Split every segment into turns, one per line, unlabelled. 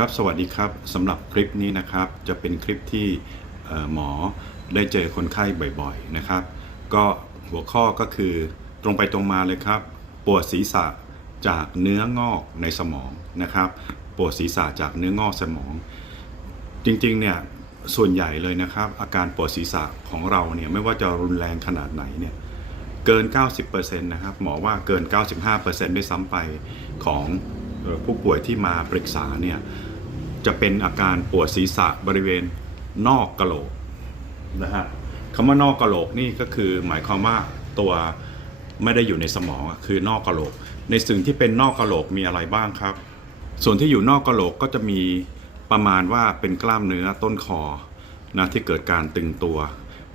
ครับสวัสดีครับสำหรับคลิปนี้นะครับจะเป็นคลิปที่หมอได้เจอคนไข้บ่อยๆนะครับ ก็หัวข้อก็คือตรงไปตรงมาเลยครับ ปวดศีรษะจากเนื้องอกในสมองนะครับ ปวดศีรษะจากเนื้องอกสมอง จริงๆเนี่ยส่วนใหญ่เลยนะครับ อาการปวดศีรษะของเราเนี่ยไม่ว่าจะรุนแรงขนาดไหนเนี่ยเกิน 90%นะครับหมอว่าเกิน 95%ด้วยซ้ำไปของ ผู้ป่วยที่มาปรึกษาเนี่ยจะเป็นอาการปวดศีรษะบริเวณนอกกะโหลกนะฮะคำว่านอกกะโหลกนี่ก็คือหมายความว่าตัวไม่ได้อยู่ในสมองคือนอกกะโหลก ในสิ่งที่เป็นนอกกะโหลกมีอะไรบ้างครับ ส่วนที่อยู่นอกกะโหลกก็จะมีประมาณว่าเป็นกล้ามเนื้อต้นคอนะที่เกิดการตึงตัว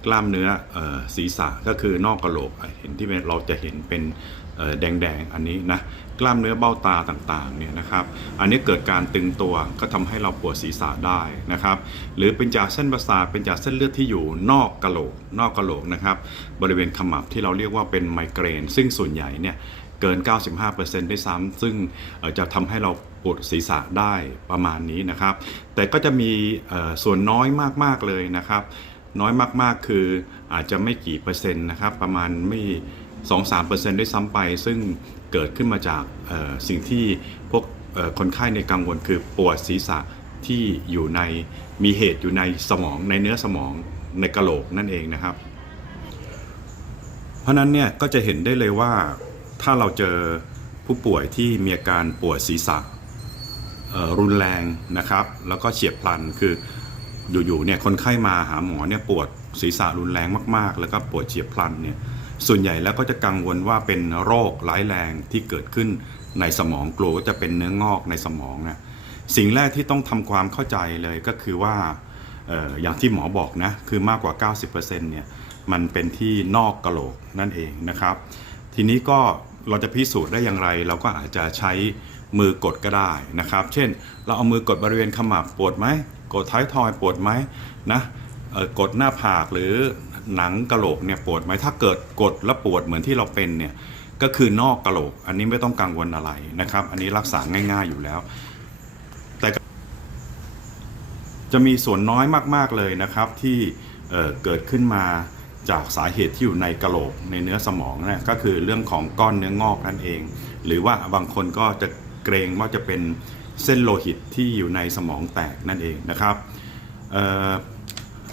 กล้ามเนื้อออศีรษะก็คือนอกกะโหลกเห็นที่เราจะเห็นเป็น แดงๆ อันนี้นะกล้ามเนื้อเบ้าตาต่างๆเนี่ยนะครับอันนี้เกิดการตึงตัวก็ทำให้เราปวดศีรษะได้นะครับหรือเป็นจากเส้นประสาทเป็นจากเส้นเลือดที่อยู่นอกกะโหลกนอกกะโหลกนะครับบริเวณขมับที่เราเรียกว่าเป็นไมเกรน ซึ่งส่วนใหญ่เนี่ยเกิน 95%ด้ซ้ำซึ่งจะทำให้เราปวดศีรษะได้ประมาณนี้นะครับ แต่ก็จะมีส่วนน้อยมากๆเลยนะครับ น้อยมากๆคืออาจจะไม่กี่เปอร์เซ็นต์นะครับ ประมาณไม่ 2-3%ด้วยซ้ำไป ซึ่งเกิดขึ้นมาจากสิ่งที่พวกคนไข้ในกังวลคือปวดศีรษะที่อยู่ในมีเหตุอยู่ในสมองในเนื้อสมองในกะโหลกนั่นเองนะครับ เพราะนั้นเนี่ยก็จะเห็นได้เลยว่าถ้าเราเจอผู้ป่วยที่มีอาการปวดศีรษะรุนแรงนะครับ แล้วก็เฉียบพลันคืออยู่ๆเนี่ยคนไข้มาหาหมอเนี่ยปวดศีรษะรุนแรงมาก ๆ แล้วก็ปวดเฉียบพลันเนี่ย ส่วนใหญ่แล้วก็จะกังวลว่าเป็นโรคร้ายแรงที่เกิดขึ้นในสมองกลัวว่าจะเป็นเนื้องอกในสมองนะสิ่งแรกที่ต้องทำความเข้าใจเลยก็คือว่าอออย่างที่หมอบอกนะคือมากกว่า 90%เนี่ยมันเป็นที่นอกกะโหลกนั่นเองนะครับ ทีนี้ก็เราจะพิสูจน์ได้อย่างไร เราก็อาจจะใช้มือกดก็ได้นะครับ เช่น เราเอามือกดบริเวณขมับปวดไหมกดท้ายทอยปวดไหมนะเออกดหน้าผากหรือ หนังกะโหลกเนี่ยปวดไหมถ้าเกิดกดแล้วปวดเหมือนที่เราเป็นเนี่ยก็คือนอกกะโหลก อันนี้ไม่ต้องกังวลอะไรนะครับ อันนี้รักษาง่าย ๆอยู่แล้ว แต่จะมีส่วนน้อยมากๆเลยนะครับ ที่เเกิดขึ้นมาจากสาเหตุที่อยู่ในกะโหลกในเนื้อสมองนะก็คือเรื่องของก้อนเนื้องอกนั่นเอง หรือว่าบางคนก็จะเกรงว่าจะเป็นเส้นโลหิตที่อยู่ในสมองแตกนั่นเองนะครับ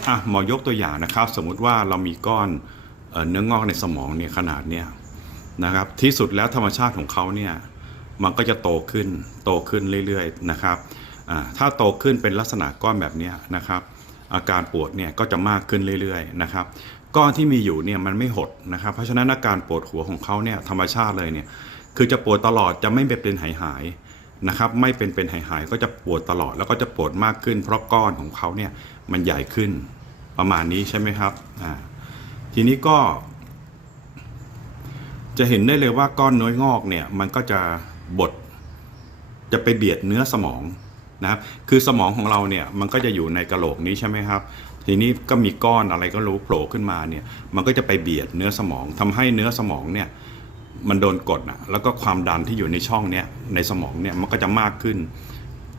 อะหมอยกตัวอย่างนะครับ สมมุติว่าเรามีก้อนเอเนื้องอกในสมองเนี่ยขนาดเนี่ยนะครับที่สุดแล้วธรรมชาติของเขาเนี่ยมันก็จะโตขึ้นโตขึ้นเรื่อยๆนะครับอ่าถ้าโตขึ้นเป็นลักษณะก้อนแบบเนี้ยนะครับ อาการปวดเนี่ยก็จะมากขึ้นเรื่อยๆนะครับ ก้อนที่มีอยู่เนี่ยมันไม่หดนะครับ เพราะฉะนั้นอาการปวดหัวของเขาเนี่ยธรรมชาติเลยเนี่ยคือจะปวดตลอดจะไม่เป็นหายหายๆนะครับไม่เป็นเป็นหายหายๆก็จะปวดตลอดแล้วก็จะปวดมากขึ้น เพราะก้อนของเขาเนี่ยมันใหญ่ขึ้น ประมาณนี้ใช่ไหมครับอ่าทีนี้ก็ จะเห็นได้เลยว่าก้อนเน้อยงอกเนี่ยมันก็จะบดจะไปเบียดเนื้อสมองนะครับคือสมองของเราเนี่ยมันก็จะอยู่ในกระโหลกนี้ใช่ไหมครับ ทีนี้ก็มีก้อนอะไรก็รู้โผล่ขึ้นมาเนี่ยมันก็จะไปเบียดเนื้อสมองทำให้เนื้อสมองเนี่ยมันโดนกดนะแล้วก็ความดันที่อยู่ในช่องเนี้ยในสมองเนี่ยมันก็จะมากขึ้น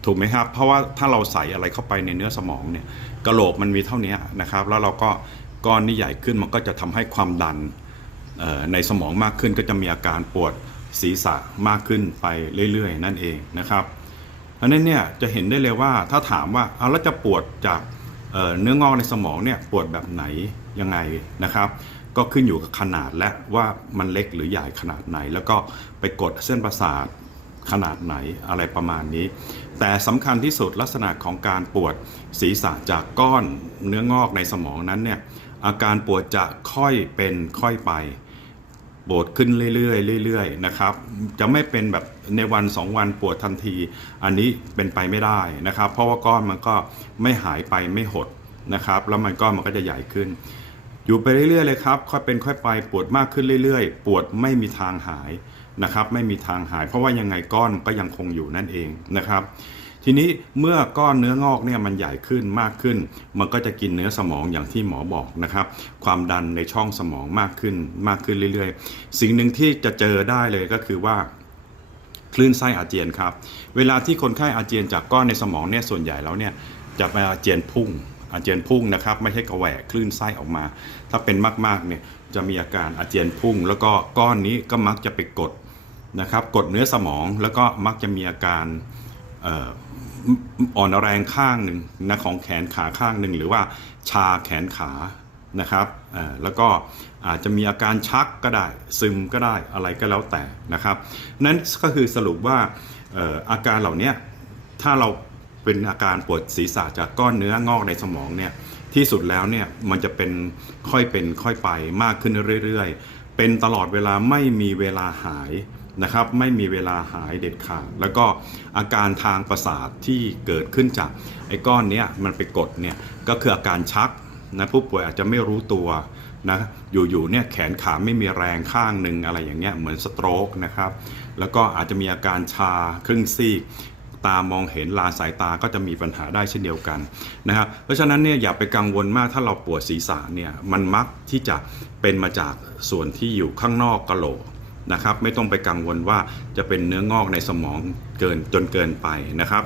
ถูกไหมครับ เพราะว่าถ้าเราใส่อะไรเข้าไปในเนื้อสมองเนี่ยกระโหลกมันมีเท่านี้นะครับ แล้วเราก็ก้อนนี่ใหญ่ขึ้นมันก็จะทำให้ความดันในสมองมากขึ้นก็จะมีอาการปวดศีรษะมากขึ้นไปเรื่อยๆ นั่นเองนะครับเพราะนั้นเนี่ยจะเห็นได้เลยว่าถ้าถามว่าเอาแล้วจะปวดจากเเนื้องอกในสมองเนี่ยปวดแบบไหนยังไงนะครับ ก็ขึ้นอยู่กับขนาดและว่ามันเล็กหรือใหญ่ขนาดไหน แล้วก็ไปกดเส้นประสาท ขนาดไหนอะไรประมาณนี้ แต่สำคัญที่สุดลักษณะของการปวดศีรษะจากก้อนเนื้องอกในสมองนั้นเนี่ยอาการปวดจะค่อยเป็นค่อยไปปวดขึ้นเรื่อยๆเรื่อยๆนะครับ จะไม่เป็นแบบในวัน 2 วันปวดทันที อันนี้เป็นไปไม่ได้นะครับ เพราะว่าก้อนมันก็ไม่หายไปไม่หดนะครับ แล้วมันก็มันก็จะใหญ่ขึ้น อยู่ไปเรื่อยๆเลยครับ ค่อยเป็นค่อยไปปวดมากขึ้นเรื่อยๆ ปวดไม่มีทางหาย นะครับไม่มีทางหาย เพราะว่ายังไงก้อนก็ยังคงอยู่นั่นเองนะครับ ทีนี้เมื่อก้อนเนื้องอกเนี่ยมันใหญ่ขึ้นมากขึ้น มันก็จะกินเนื้อสมองอย่างที่หมอบอกนะครับ ความดันในช่องสมองมากขึ้นมากขึ้นเรื่อยๆ สิ่งหนึ่งที่จะเจอได้เลยก็คือว่าคลื่นไส้อาเจียนครับ เวลาที่คนไข้อาเจียนจากก้อนในสมองเนี่ยส่วนใหญ่แล้วเนี่ยจะไปอาเจียนพุ่ง อาเจียนพุ่งนะครับ ไม่ใช่กระแหวกคลื่นไส้ออกมา ถ้าเป็นมากๆเนี่ยจะมีอาการอาเจียนพุ่ง แล้วก็ก้อนนี้ก็มักจะไปกด นะครับกดเนื้อสมองแล้วก็มักจะมีอาการอ่ออนแรงข้างหนึ่งนะของแขนขาข้างหนึ่งหรือว่าชาแขนขานะครับแล้วก็อาจจะมีอาการชักก็ได้ ซึมก็ได้อะไรก็แล้วแต่นะครับ นั้นก็คือสรุปว่าออาการเหล่านี้ถ้าเราเป็นอาการปวดศีรษะจากก้อนเนื้องอกในสมองเนี่ยที่สุดแล้วเนี่ยมันจะเป็นค่อยเป็นค่อยไปมากขึ้นเรื่อย ๆ เป็นตลอดเวลาไม่มีเวลาหาย นะครับไม่มีเวลาหายเด็ดขาด แล้วก็อาการทางประสาทที่เกิดขึ้นจากไอ้ก้อนเนี้ยมันไปกดเนี่ยก็คืออาการชักนะผู้ป่วยอาจจะไม่รู้ตัวนะอยู่ๆเนี่ยแขนขาไม่มีแรงข้างหนึ่งอะไรอย่างเงี้ยเหมือนสโตรกนะครับ แล้วก็อาจจะมีอาการชาครึ่งซีกตามองเห็นลาสายตาก็จะมีปัญหาได้เช่นเดียวกันนะครับเพราะฉะนั้นเนี่ยอย่าไปกังวลมากถ้าเราปวดศีรษะเนี่ยมันมักที่จะเป็นมาจากส่วนที่อยู่ข้างนอกกะโหลก นะครับ ไม่ต้องไปกังวลว่าจะเป็นเนื้องอกในสมองเกินจนเกินไปนะครับ